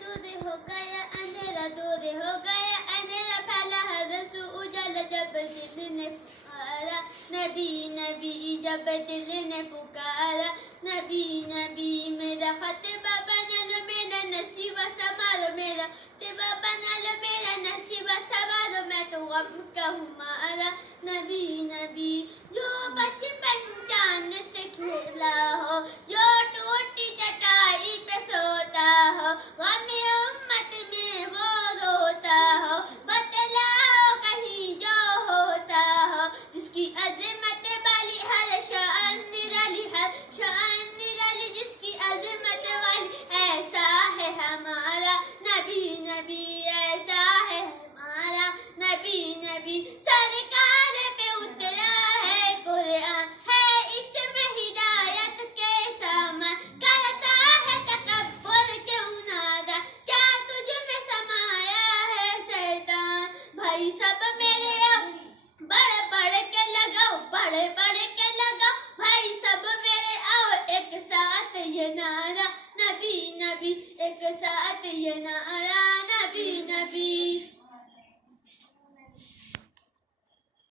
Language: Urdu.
دور ہو گیا اندھیرا دور ہو گیا اندھیرا پھیلا ہے رسو اجالا جب دل نے پکارا نبی نبی جب دل نے پکارا نبی نبی میرا خطبہ بنا لو میرا نصیبہ سنبھالو میرا خطبہ بنا لو میرا نصیبہ سنبھالو میں تو غم کا ہوں مارا نبی نبی جو بچپن چاند سے کھیلا ہو جو ٹوٹی چٹائی پہ سوتا ہو غم امت میں وہ روتا ہو بتلاؤ کہیں جو ہوتا ہو جس کی عظمت والی ہر شان نرالی ہر شان نرالی جس کی عظمت والی ایسا ہے ہمارا نبی نبی ایسا ہے ہمارا نبی نبی سرکار پہ اترا ہے قرآن ہے اس میں ہدایت کے سامان کرتا ہے تکبر کیوں نادا کیا تجھ میں سمایا ہے شیطان بھائی سب میرے بڑے بڑے کے لگاؤ بڑے بڑے کے لگاؤ بھائی سب میرے آؤ ایک ساتھ یہ نعرہ نبی نبی ایک ساتھ یہ نعرہ